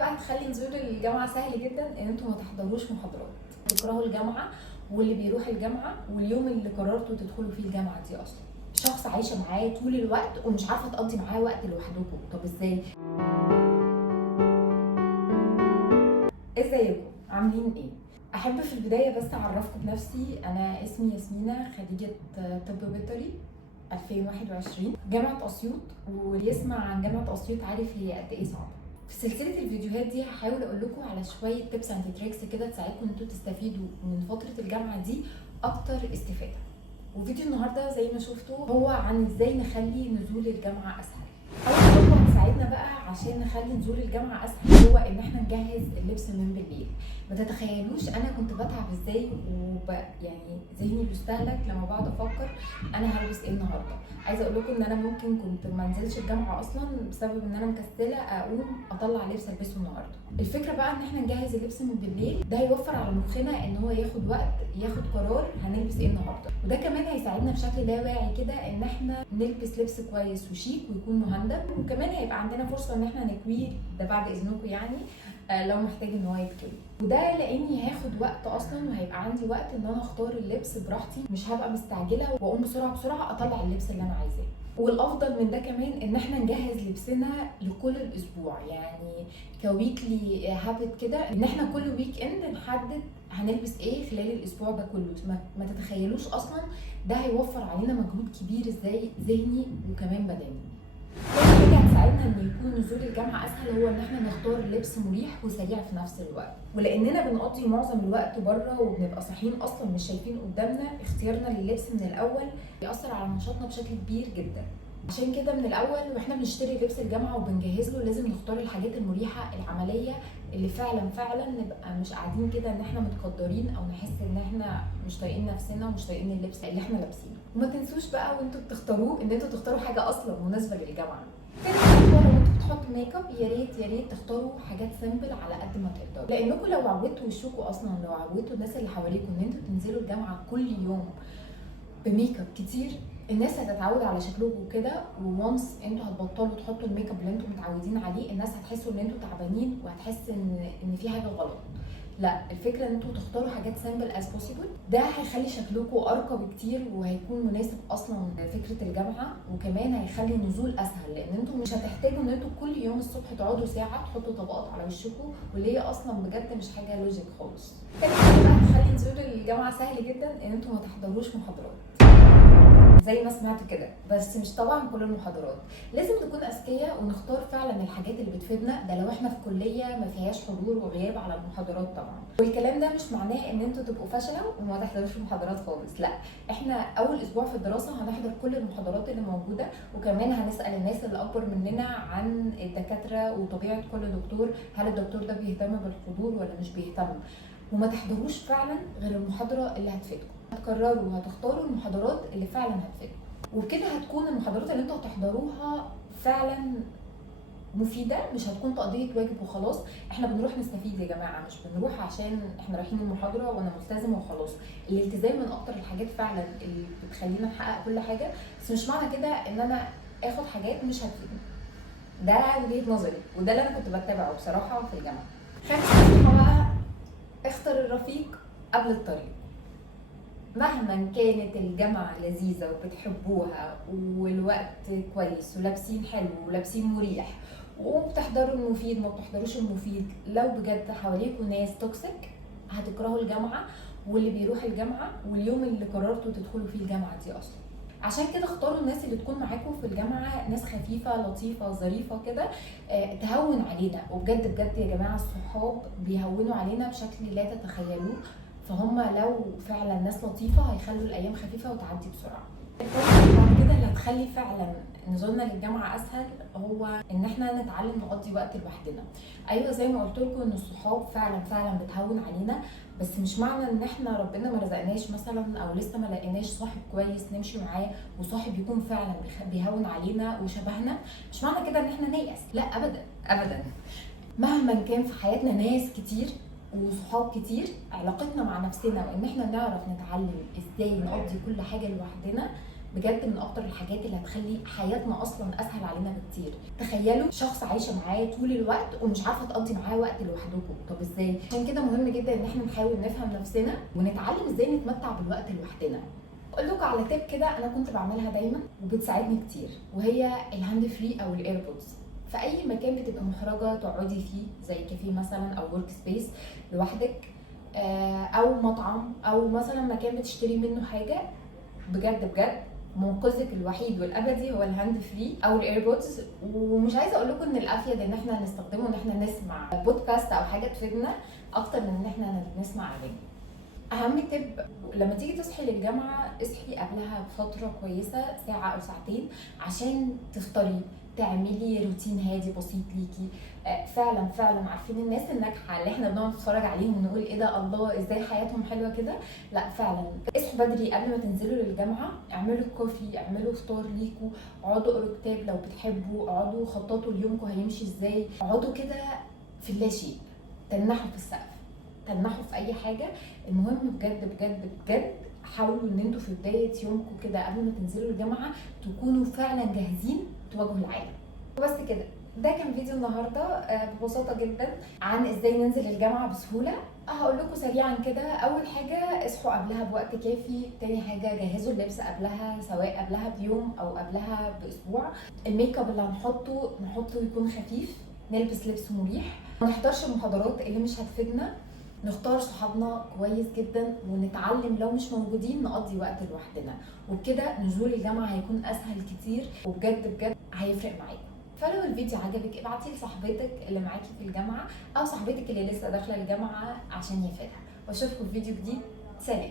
بقى هتخلي نزول الجامعه سهل جدا ان انتوا ما تحضروش محاضرات، تكرهوا الجامعه واللي بيروح الجامعه واليوم اللي قررتوا تدخلوا فيه الجامعه دي اصلا. شخص عايشه معاه طول الوقت ومش عارفه تقضي معاه وقت لوحدكم، طب ازاي؟ ازيكم؟ عاملين ايه؟ احب في البدايه بس اعرفكم بنفسي. انا اسمي ياسمينة خديجه، طب بيطري 2021 جامعه اسيوط. واللي يسمع عن جامعه اسيوط عارف هي قد ايه صعبه. في سلسله الفيديوهات دي هحاول اقول لكم على شويه تيبس اند تريكس كده تساعدكم ان انتوا تستفيدوا من فتره الجامعه دي اكتر استفاده. وفيديو النهارده زي ما شفتوا هو عن ازاي نخلي نزول الجامعه اسهل. اول خطوه هتساعدنا بقى عشان نخلي نزول الجامعه اسهل هو ان احنا نجهز اللبس من بالليل. ما تتخيلوش انا كنت بتعب ازاي يعني ذهني بيستهلك لما بقعد افكر انا هلبس ايه النهارده. عايزه اقول لكم ان انا ممكن كنت ما انزلش الجامعه اصلا بسبب ان انا مكسله اقوم اطلع لبس البسه النهارده. الفكره بقى ان احنا نجهز اللبس من بالليل، ده هيوفر على مخنا ان هو ياخد وقت ياخد قرار هنلبس ايه النهارده. وده كمان هيساعدنا بشكل لا واعي كده ان احنا نلبس لبس كويس وشيك ويكون مهندم، وكمان هيبقى عندنا فرصه ان احنا نكويه، ده بعد اذنكم يعني لو محتاج ان هو يتكوي. وده لاني هاخد وقت اصلا وهيبقى عندي وقت ان انا اختار اللبس براحتي، مش هبقى مستعجله واقوم بسرعه اطلع اللبس اللي انا عايزاه. والافضل من ده كمان ان احنا نجهز لبسنا لكل الاسبوع، يعني كويكلي هابت كده ان احنا كل ويك اند نحدد هنلبس ايه خلال الاسبوع ده كله. ما تتخيلوش اصلا ده هيوفر علينا مجهود كبير ازاي ذهني وكمان بدني. تاني حاجه هتساعدنا ان يكون نزول الجامعه اسهل هو ان احنا نختار لبس مريح وسريع في نفس الوقت. ولاننا بنقضي معظم الوقت بره وبنبقى صاحيين اصلا مش شايفين قدامنا، اختيارنا لللبس من الاول بيأثر على نشاطنا بشكل كبير جدا. عشان كده من الاول واحنا بنشتري لبس الجامعه وبنجهز له لازم نختار الحاجات المريحه العمليه اللي فعلا نبقى مش قاعدين كده ان احنا متقدرين او نحس ان احنا مش طايقين نفسنا ومش طايقين اللبس اللي احنا لابسينه. وما تنسوش بقى وانتوا بتختاروه ان انتوا تختاروا حاجه اصلا مناسبه للجامعه. تاني خطوه لو انتوا بتحطوا ميك اب يا ريت تختاروا حاجات سيمبل على قد ما تقدروا، لانكم لو عودتوا وشكم اصلا، لو عودتوا الناس اللي حواليكم ان انتوا تنزلوا الجامعه كل يوم بميك اب كتير، الناس هتتعود على شكلكم كده. وونس انتوا هتبطلوا تحطوا الميك اب اللي انتوا متعودين عليه، الناس هتحسوا ان انتوا تعبانين وهتحس ان في حاجه غلط. لا، الفكره ان انتوا تختاروا حاجات سامبل از بوسيبل، ده هيخلي شكلكم ارقى بكتير وهيكون مناسب اصلا فكره الجامعه، وكمان هيخلي النزول اسهل لان انتوا مش هتحتاجوا ان انتوا كل يوم الصبح تقعدوا ساعه تحطوا طبقات على وشكم، واللي هي اصلا بجد مش حاجه لوجيك خالص. تاني حاجه بقى هتخلي نزول الجامعه سهل جدا ان انتوا ما تحضروش محاضرات زي ما سمعتوا كده. بس مش طبعا كل المحاضرات، لازم نكون اذكياء ونختار فعلا الحاجات اللي بتفيدنا، ده لو احنا في كليه ما فيهاش حضور وغياب على المحاضرات طبعا. والكلام ده مش معناه ان انتوا تبقوا فاشله وما تحضروش المحاضرات خالص، لا، احنا اول اسبوع في الدراسه هنحضر كل المحاضرات اللي موجوده، وكمان هنسال الناس اللي اكبر مننا عن الدكاتره وطبيعه كل دكتور، هل الدكتور ده بيهتم بالحضور ولا مش بيهتم. وما تحضروش فعلا غير المحاضره اللي هتفيدكم. هتقرروا وهتختاروا المحاضرات اللي فعلا هتفيدكم، وبكده هتكون المحاضرات اللي انتوا هتحضروها فعلا مفيده، مش هتكون تقضيه واجب وخلاص. احنا بنروح نستفيد يا جماعه، مش بنروح عشان احنا رايحين المحاضره وانا ملتزمه وخلاص. الالتزام من اكتر الحاجات فعلا اللي بتخلينا نحقق كل حاجه، بس مش معنى كده ان انا اخد حاجات مش هتفيدني. ده وجهه نظري وده اللي انا كنت بتبعه بصراحه في الجامعه. خامس نصيحه بقى، اختر الرفيق قبل الطريق. مهما كانت الجامعة لذيذة وبتحبوها والوقت كويس ولابسين حلو ولابسين مريح وبتحضروا المفيد ما بتحضروش المفيد، لو بجد حواليكوا ناس توكسيك هتكرهوا الجامعة واللي بيروح الجامعة واليوم اللي قررتوا تدخلوا فيه الجامعة دي اصلا. عشان كده اختاروا الناس اللي تكون معاكم في الجامعة ناس خفيفة لطيفة ظريفة كده، تهون علينا. وبجد يا جماعة الصحاب بيهونوا علينا بشكل لا تتخيلوه، فهم لو فعلا ناس لطيفه هيخلوا الايام خفيفه وتعدي بسرعه. بعد كده اللي هتخلي فعلا نزولنا للجامعه اسهل هو ان احنا نتعلم نقضي وقت لوحدنا. ايوه زي ما قلت لكم ان الصحاب فعلا بتهون علينا، بس مش معنى ان احنا ربنا ما رزقناش مثلا او لسه ما لقيناش صاحب كويس نمشي معاه وصاحب يكون فعلا بيهون علينا وشبهنا، مش معنى كده ان احنا نيأس، لا ابدا. مهما كان في حياتنا ناس كتير وصحاب كتير، علاقتنا مع نفسنا وان احنا نعرف نتعلم ازاي نقضي كل حاجه لوحدنا بجد من اكتر الحاجات اللي هتخلي حياتنا اصلا اسهل علينا بكتير. تخيلوا شخص عايشه معاه طول الوقت ومش عارفه تقضي معاه وقت لوحدكم، طب ازاي؟ عشان كده مهم جدا ان احنا نحاول نفهم نفسنا ونتعلم ازاي نتمتع بالوقت لوحدنا. اقول لكم على تip كده انا كنت بعملها دايما وبتساعدني كتير، وهي الهاند فري او الايربودز. في اي مكان بتبقى محرجه تقعدي فيه زي كافيه مثلا او ورك سبيس لوحدك، او مطعم او مثلا مكان بتشتري منه حاجه، بجد بجد منقذك الوحيد والابدي هو الهاند فري او الايربودز. ومش عايزه اقول لكم ان الافيد ان احنا نستخدمه ان احنا نسمع بودكاست او حاجه تفيدنا اكتر من ان احنا نسمع اغاني. اهم تب لما تيجي تصحي للجامعه اصحي قبلها بفتره كويسه، ساعه او ساعتين، عشان تفطري، تعملي روتين هادي بسيط ليكي. فعلا فعلا عارفين الناس الناجحه اللي احنا بنقعد نتفرج عليهم ونقول ايه ده الله ازاي حياتهم حلوه كده؟ لا فعلا اصحوا بدري قبل ما تنزلوا للجامعه، اعملوا كوفي، اعملوا فطار ليكوا، اقعدوا اقروا كتاب لو بتحبوا، اقعدوا خططوا ليومكم هيمشي ازاي، اقعدوا كده في اللاشيء، تنحوا في السقف، تنحوا في اي حاجه. المهم بجد بجد بجد حاولوا ان انتوا في بدايه يومكم كده قبل ما تنزلوا الجامعه تكونوا فعلا جاهزين تواجهوا العالم. وبس كده، ده كان فيديو النهارده ببساطه جدا عن ازاي ننزل الجامعه بسهوله. هقول لكم سريعا كده، اول حاجه اصحوا قبلها بوقت كافي، تاني حاجه جهزوا اللبس قبلها سواء قبلها بيوم او قبلها باسبوع. الميك اب اللي نحطه يكون خفيف، نلبس لبس مريح، ما نحضرش المحاضرات اللي مش هتفيدنا، نختار صحابنا كويس جدا ونتعلم لو مش موجودين نقضي وقت لوحدنا، وبكده نزول الجامعه هيكون اسهل كتير وبجد بجد هيفرق معاكم. فلو الفيديو عجبك ابعتيه لصاحبتك اللي معاكي في الجامعه او صاحبتك اللي لسه داخله الجامعه عشان يفيدها، واشوفكم في فيديو جديد. سلام.